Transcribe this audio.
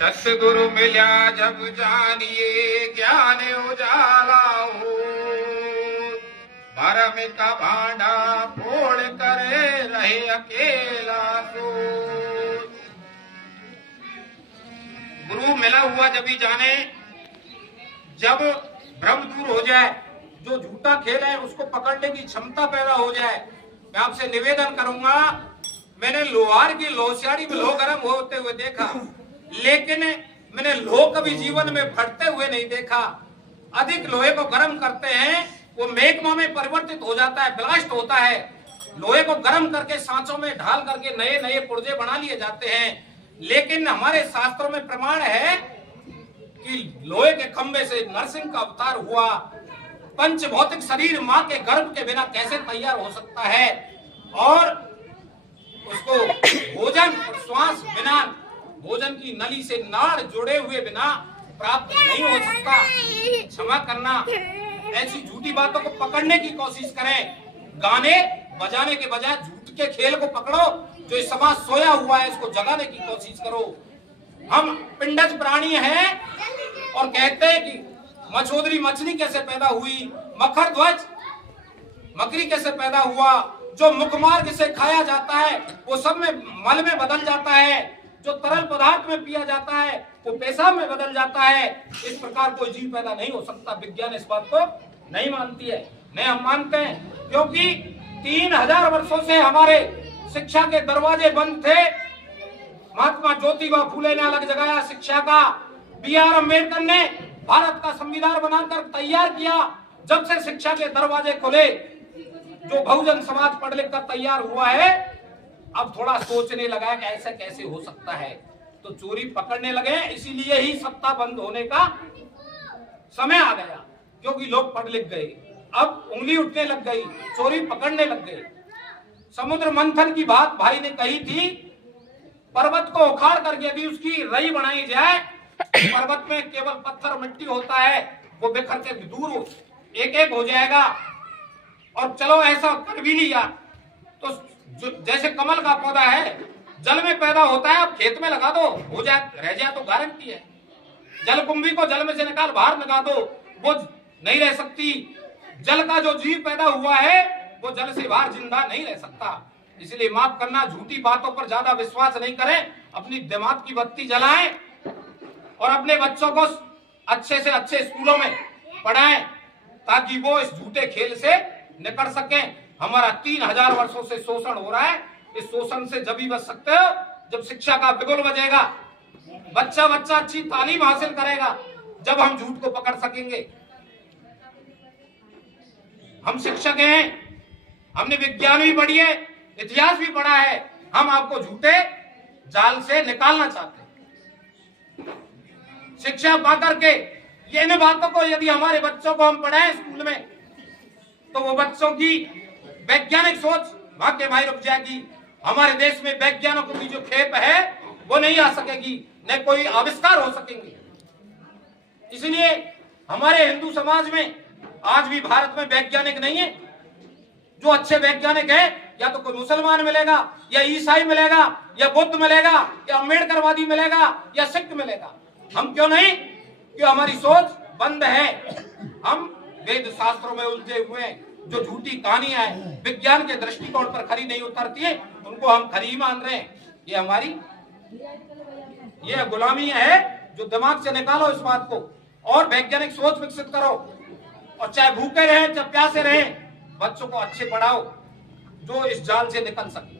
सतगुरु मिल्या जब जानिए ज्ञान उजाला हो, भरम का भांडा फोड़ करे रहे अकेला सो। गुरु मिला हुआ जब ही जाने, जब भ्रम दूर हो जाए, जो झूठा खेल है उसको पकड़ने की क्षमता पैदा हो जाए। मैं आपसे निवेदन करूंगा, मैंने लोहार की लोसियाड़ी में लोह गर्म होते हुए देखा, लेकिन मैंने लोह कभी जीवन में फटते हुए नहीं देखा। अधिक लोहे को गर्म करते हैं, वो मेग्मा में परिवर्तित हो जाता है, ब्लास्ट होता है। लोहे को गर्म करके सांचों में ढाल करके नए नए पुर्जे बना लिए जाते हैं। लेकिन हमारे शास्त्रों में प्रमाण है कि लोहे के खंभे से नरसिंह का अवतार हुआ। पंच भौतिक शरीर मां के गर्भ के बिना कैसे तैयार हो सकता है, और उसको भोजन और श्वास बिना, भोजन की नली से नाड़ जुड़े हुए बिना प्राप्त नहीं हो सकता। क्षमा करना, ऐसी झूठी बातों को पकड़ने की कोशिश करें। गाने बजाने के बजाय झूठ के खेल को पकड़ो। जो इस समाज सोया हुआ है इसको जगाने की कोशिश करो। हम पिंडज प्राणी हैं और कहते हैं कि मछोदरी मछली कैसे पैदा हुई, मकर ध्वज मकरी कैसे पैदा हुआ। जो मुखमार्ग से खाया जाता है वो सब में मल में बदल जाता है, जो तरल पदार्थ में पिया जाता है वो पेशाब में बदल जाता है। इस प्रकार कोई जीव पैदा नहीं हो सकता। विज्ञान इस बात को नहीं मानती है, नहीं हम मानते हैं, क्योंकि 3000 वर्षों से हमारे शिक्षा के दरवाजे बंद थे। महात्मा ज्योतिबा फूले ने अलग जगाया शिक्षा का। B.R. अम्बेडकर ने भारत का संविधान बनाकर तैयार किया। जब से शिक्षा के दरवाजे खुले, जो बहुजन समाज पढ़ लिख कर तैयार हुआ है, अब थोड़ा सोचने लगा है कि ऐसा कैसे हो सकता है, तो चोरी पकड़ने लगे। इसीलिए ही सत्ता बंद होने का समय आ गया, क्योंकि लोग पढ़ लिख गए। अब उंगली उठने लग गई, चोरी पकड़ने लग गए। समुद्र मंथन की बात भाई ने कही थी, पर्वत को उखाड़ करके यदि उसकी रई बनाई जाए, पर्वत में केवल पत्थर मिट्टी होता है, वो बिखर के दूर एक एक हो जाएगा। और चलो ऐसा कर भी लिया तो जैसे कमल का पौधा है, जल में पैदा होता है, आप खेत में लगा दो, हो जाए, रह जाए तो गारंटी है। जलकुंभी को जल में से निकाल बाहर लगा दो, वो नहीं रह सकती। जल का जो जीव पैदा हुआ है वो जल से बाहर जिंदा नहीं रह सकता। इसलिए माफ करना, झूठी बातों पर ज्यादा विश्वास नहीं करें। अपनी दिमाग की बत्ती जलाएं और अपने बच्चों को अच्छे से अच्छे स्कूलों में पढ़ाएं, ताकि वो इस झूठे खेल से निकल सकें। हमारा 3000 वर्षों से शोषण हो रहा है, इस शोषण से जब ही बच सकते हो जब शिक्षा का बिगुल बजेगा। बच्चा बच्चा अच्छी तालीम हासिल करेगा जब हम झूठ को पकड़ सकेंगे। हम शिक्षक हैं, हमने विज्ञान भी पढ़ी है, इतिहास भी पढ़ा है। हम आपको झूठे जाल से निकालना चाहते हैं। शिक्षा पा करके ये इन बातों को यदि हमारे बच्चों को हम पढ़ाएं स्कूल में, तो वो बच्चों की वैज्ञानिक सोच भाई रुक जाएगी। हमारे देश में वैज्ञानिकों की जो खेप है वो नहीं आ सकेगी, न कोई आविष्कार हो सकेंगे। इसलिए हमारे हिंदू समाज में आज भी भारत में वैज्ञानिक नहीं है। जो अच्छे वैज्ञानिक है, या तो कोई मुसलमान मिलेगा, या ईसाई मिलेगा, या बुद्ध मिलेगा, या अम्बेडकरवादी मिलेगा, या सिख मिलेगा। हम क्यों नहीं? क्यों हमारी सोच बंद है। हम वेद शास्त्रों में उलझे हुए हैं। जो झूठी कहानियां हैं, विज्ञान के दृष्टिकोण पर खरी नहीं उतरती है, उनको हम खरी मान रहे हैं। ये हमारी ये गुलामी है। जो दिमाग से निकालो इस बात को और वैज्ञानिक सोच विकसित करो। और चाहे भूखे रहे चाहे प्यासे रहे, बच्चों को अच्छे पढ़ाओ जो इस जाल से निकल सके।